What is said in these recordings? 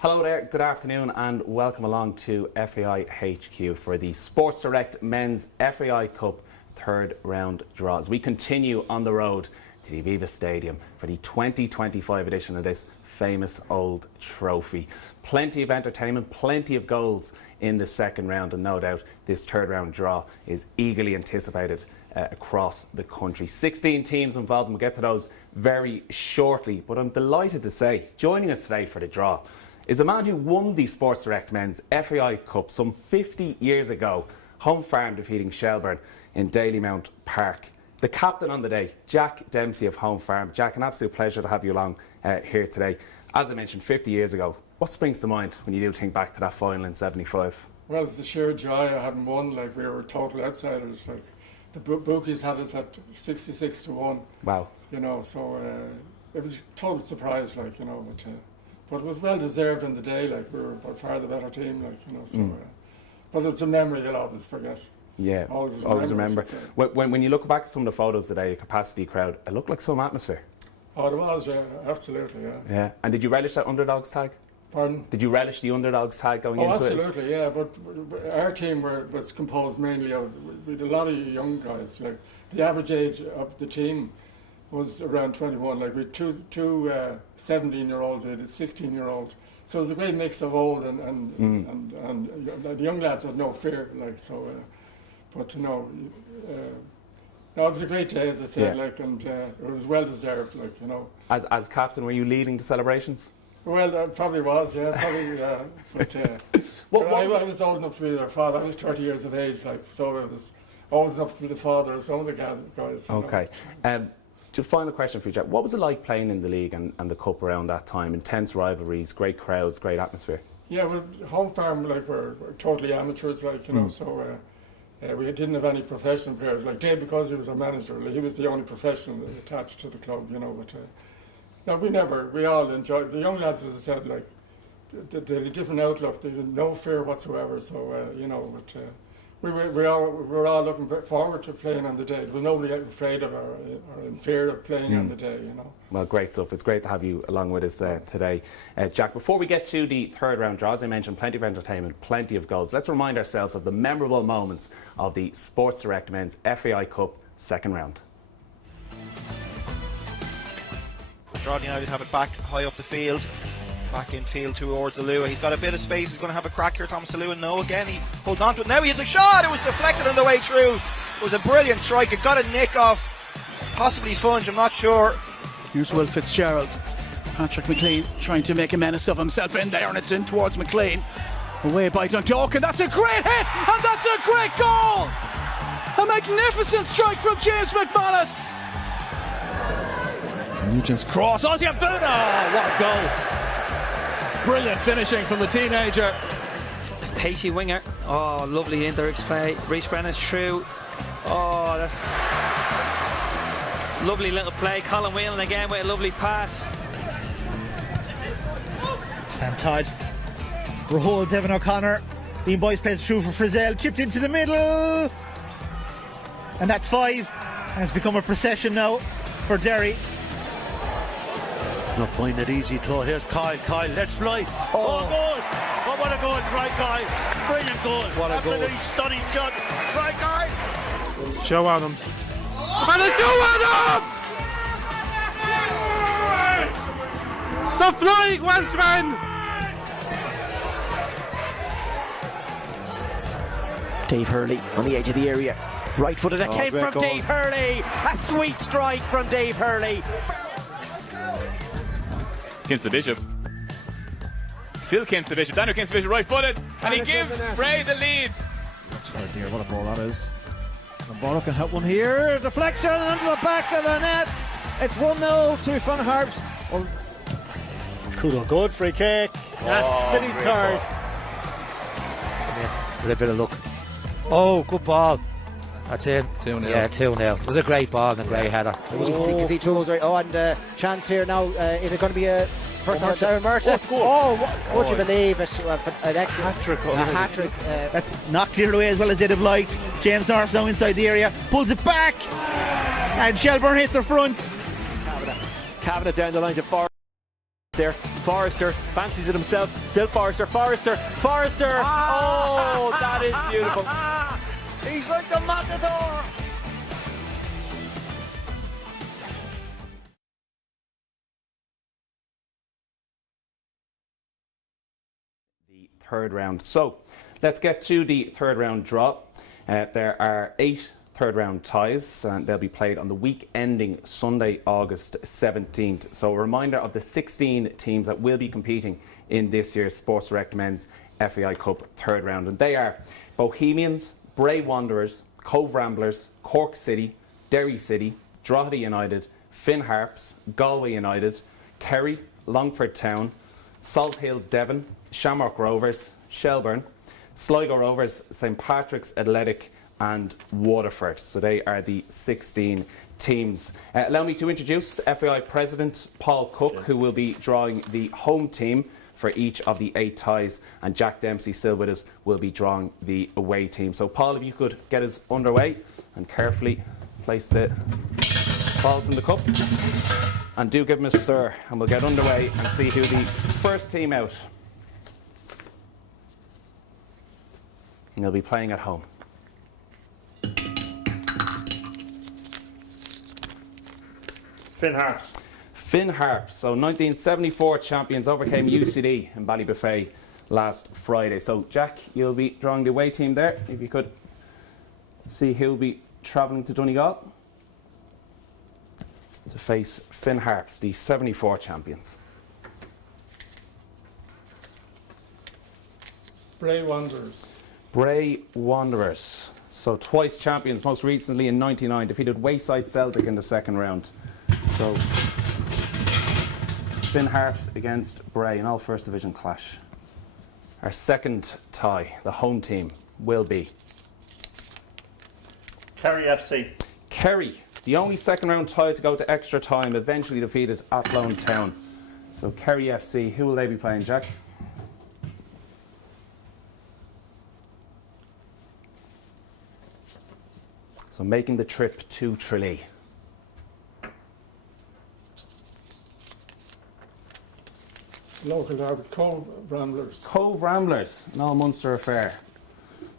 Hello there, good afternoon and welcome along to FAI HQ for the Sports Direct Men's FAI Cup third round draws. We continue on the road to the Aviva Stadium for the 2025 edition of this famous old trophy. Plenty of entertainment, plenty of goals in the second round, and no doubt this third round draw is eagerly anticipated across the country. 16 teams involved, and we'll get to those very shortly, but I'm delighted to say joining us today for the draw is a man who won the Sports Direct Men's FAI Cup some 50 years ago, Home Farm defeating Shelbourne in Dalymount Park. The captain on the day, Jack Dempsey of Home Farm. Jack, an absolute pleasure to have you along here today. As I mentioned, 50 years ago, what springs to mind when you do think back to that final in 75? Well, it's the sheer joy I hadn't won. Like, we were total outsiders. Like, the bookies had us at 66 to 1. Wow. You know, so it was a total surprise, like, you know, but it was well deserved in the day. Like, we were by far the better team, like, you know, so but it's a memory you'll always forget. Yeah, always remember. When you look back at some of the photos today, a capacity crowd, it looked like some atmosphere. Oh, there was, yeah, absolutely, yeah. Yeah, and did you relish that underdogs tag? Pardon? Did you relish the underdogs tag going into it? Oh, absolutely, yeah, but our team was composed mainly of, we had a lot of young guys. Like, the average age of the team was around 21. Like, we had two 17-year-olds, we had a 16-year-old. So it was a great mix of old and the young lads had no fear, like, so, but you know, no, it was a great day, as I said, yeah. Like, and it was well deserved, like, you know. As captain, were you leading the celebrations? Well, I probably was, yeah, probably, yeah. But I was old enough to be their father. I was 30 years of age, like, so I was old enough to be the father of some of the guys. Okay. Just final question for you, Jack. What was it like playing in the league and the cup around that time? Intense rivalries, great crowds, great atmosphere. Yeah, well, Home Farm, like, we're totally amateurs, like, you know, so we didn't have any professional players. Like, Dave, because he was our manager, like, he was the only professional attached to the club, you know, but no, we all enjoyed, the young lads, as I said, like, they had a different outlook, they had no fear whatsoever, so, you know, but we were all looking forward to playing on the day. There was nobody afraid of or in fear of playing on the day, you know. Well, great stuff. It's great to have you along with us today. Jack, before we get to the third round draw, as I mentioned, plenty of entertainment, plenty of goals. Let's remind ourselves of the memorable moments of the Sports Direct Men's FAI Cup second round. Drogheda United have it back high up the field. Back in field towards Alua. He's got a bit of space. He's going to have a crack here, Thomas Alua. No, again, he holds on to it. Now he has a shot. It was deflected on the way through. It was a brilliant strike. It got a nick off possibly Funge, I'm not sure. Here's Will Fitzgerald. Patrick McLean trying to make a menace of himself in there, and it's in towards McLean. Away by Dundalk, that's a great hit, and that's a great goal! A magnificent strike from James McManus. Nugent's cross, Ozzy Abuna! What a goal! Brilliant finishing from the teenager. Pacey winger. Oh, lovely indirect play. Reece Brennan's through. Oh, that's lovely little play. Colin Whelan again with a lovely pass. Sam Todd. Rahul Devon O'Connor. Dean Boyce plays through for Frizzell. Chipped into the middle. And that's 5. And it's become a procession now for Derry. Not finding it easy at all. Here's Kyle, let's fly. Oh, goal! Oh, what a goal, try Kyle. Brilliant goal. What a absolutely goal. Stunning shot. Try Kyle. Joe Adams. And it's Joe Adams! The Flying Welshman! Dave Hurley on the edge of the area. Right-footed attempt from goal. Dave Hurley. A sweet strike from Dave Hurley. Against the Bishop. Still against the Bishop. Daniel against the Bishop, right-footed, and he gives Bray the lead. Oh dear, what a ball that is. And Barlow can help one here. Deflection into the back of the net. It's 1-0 to Fun Harps. Well, Kudo, good free kick. That's City's third. With a bit of luck. Oh, good ball. That's it. 2-0. Yeah, 2-0. It was a great ball and a great header. Because he throws right. Oh, and chance here now. Is it going to be a first on Darren Murta? Would you believe it? An excellent hat-trick. That's not cleared away as well as they'd have liked. James Norris now inside the area. Pulls it back. And Shelbourne hit the front. Kavanagh down the line to far. there. Forrester fancies it himself. Still Forrester. Oh, that is beautiful. He's like the matador. The third round. So let's get to the third round draw. There are 8 third round ties, and they'll be played on the week ending Sunday, August 17th. So a reminder of the 16 teams that will be competing in this year's Sports Direct Men's FAI Cup third round, and they are Bohemians, Bray Wanderers, Cove Ramblers, Cork City, Derry City, Drogheda United, Finn Harps, Galway United, Kerry, Longford Town, Salt Hill Devon, Shamrock Rovers, Shelburne, Sligo Rovers, St Patrick's Athletic and Waterford. So they are the 16 teams. Allow me to introduce FAI President Paul Cook, who will be drawing the home team for each of the 8 ties, and Jack Dempsey, still with us, will be drawing the away team. So Paul, if you could get us underway and carefully place the balls in the cup, and do give them a stir, and we'll get underway and see who the first team out. And they'll be playing at home. Finn Harps. Finn Harps, so 1974 champions, overcame UCD in Ballybuffet last Friday. So Jack, you'll be drawing the away team there. If you could see who'll be travelling to Donegal to face Finn Harps, the 74 champions. Bray Wanderers. Bray Wanderers, so twice champions, most recently in '99, defeated Wayside Celtic in the second round. So Finn Harps against Bray, an all First Division clash. Our second tie, the home team, will be Kerry FC. Kerry, the only second round tie to go to extra time, eventually defeated Athlone Town. So Kerry FC, who will they be playing, Jack? So making the trip to Tralee. Local derby, Cove Ramblers. Cove Ramblers, an all Munster affair.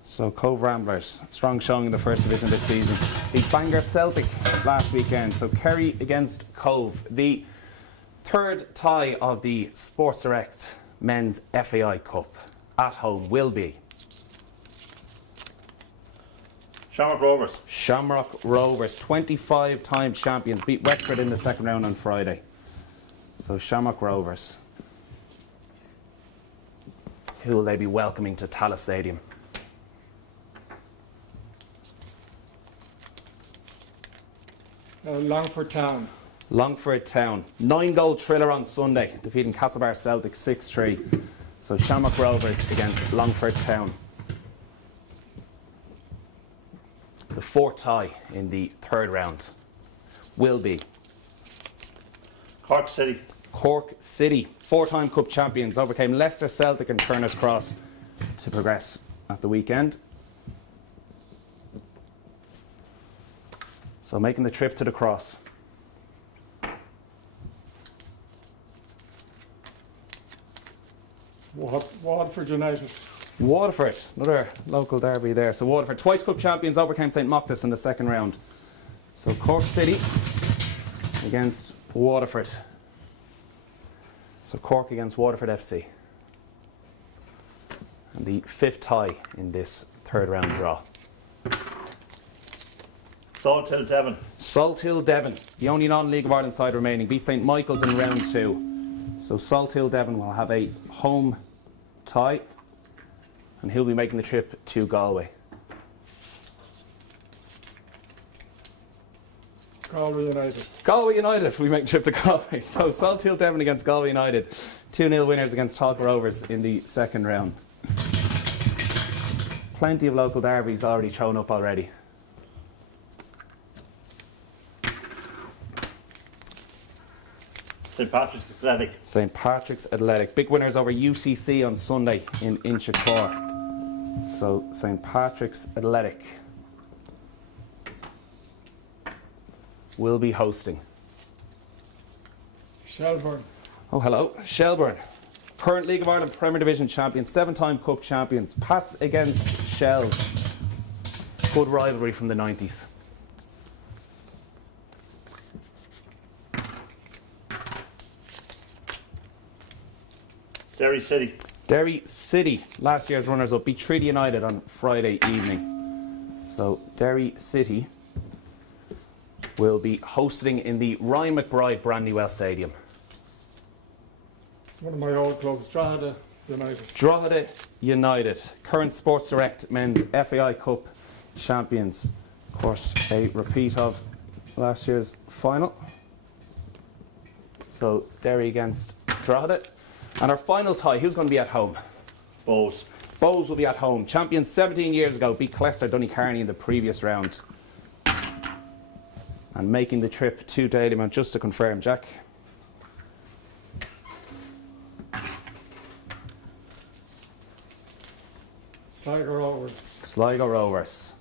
So Cove Ramblers, strong showing in the First Division this season. Beat Bangor Celtic last weekend. So Kerry against Cove. The third tie of the Sports Direct Men's FAI Cup at home will be Shamrock Rovers. Shamrock Rovers, 25-time champions, beat Wexford in the second round on Friday. So Shamrock Rovers. Who will they be welcoming to Tallaght Stadium? Longford Town. Longford Town, 9-goal thriller on Sunday, defeating Castlebar Celtic 6-3. So Shamrock Rovers against Longford Town. The fourth tie in the third round will be Cork City. Cork City, 4-time cup champions, overcame Leicester Celtic and Turner's Cross to progress at the weekend. So making the trip to the Cross. Waterford United. Waterford, another local derby there. So Waterford, twice cup champions, overcame St Moctus in the second round. So Cork City against Waterford. So Cork against Waterford FC. And the fifth tie in this third round draw. Salt Hill Devon. Salt Hill Devon, the only non-League of Ireland side remaining, beat St Michael's in round 2. So Salt Hill Devon will have a home tie, and he'll be making the trip to Galway. Galway United. Galway United, we make the trip to Galway. So Salt Hill Devon against Galway United. 2-0 winners against Talca Rovers in the second round. Plenty of local derbies already shown up already. St Patrick's Athletic. St Patrick's Athletic. Big winners over UCC on Sunday in Inchicore. So St Patrick's Athletic will be hosting Shelburne. Oh, hello. Shelbourne, current League of Ireland Premier Division champions, 7-time Cup champions. Pats against Shells. Good rivalry from the 90s. Derry City. Derry City, last year's runners-up, beat Treaty United on Friday evening. So Derry City will be hosting in the Ryan McBride Brandywell Stadium. One of my old clubs, Drogheda United. Drogheda United, current Sports Direct Men's FAI Cup champions. Of course, a repeat of last year's final. So Derry against Drogheda. And our final tie, who's going to be at home? Bows. Bows will be at home. Champions 17 years ago, beat Clester Donecarney in the previous round. And making the trip to Dalymount, just to confirm, Jack. Sligo Rovers. Sligo Rovers.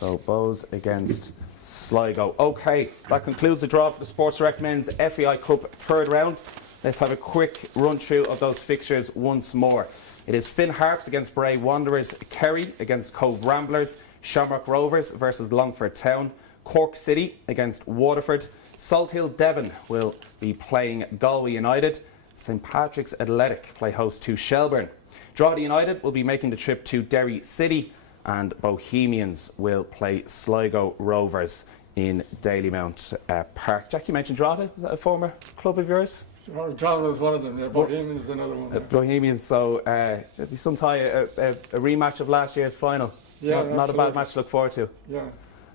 So Bows against Sligo. Okay, that concludes the draw for the Sports Direct Men's FAI Cup third round. Let's have a quick run through of those fixtures once more. It is Finn Harps against Bray Wanderers, Kerry against Cove Ramblers, Shamrock Rovers versus Longford Town, Cork City against Waterford, Salthill Devon will be playing Galway United, St Patrick's Athletic play host to Shelbourne. Drogheda United will be making the trip to Derry City, and Bohemians will play Sligo Rovers in Dalymount Park. Jack, you mentioned Drogheda. Is that a former club of yours? Drogheda was one of them, yeah. Bohemians is another one. Bohemians, so there'll be some tie, a rematch of last year's final. Yeah, not a bad match to look forward to. Yeah.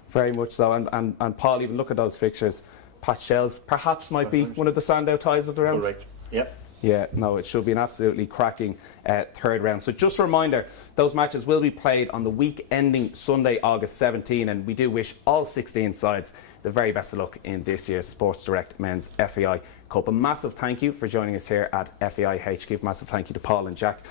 Very much so. And Paul, even look at those fixtures. Pat Shells perhaps might be one of the standout ties of the round. Correct. Yep. Yeah, no, it should be an absolutely cracking third round. So just a reminder, those matches will be played on the week ending Sunday, August 17, and we do wish all 16 sides the very best of luck in this year's Sports Direct Men's FAI Cup. A massive thank you for joining us here at FAI HQ. Massive thank you to Paul and Jack.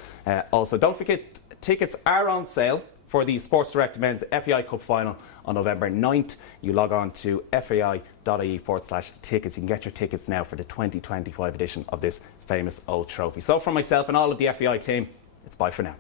Also, don't forget, tickets are on sale for the Sports Direct Men's FAI Cup final on November 9th. You log on to fai.ie/tickets. You can get your tickets now for the 2025 edition of this famous old trophy. So from myself and all of the FAI team, it's bye for now.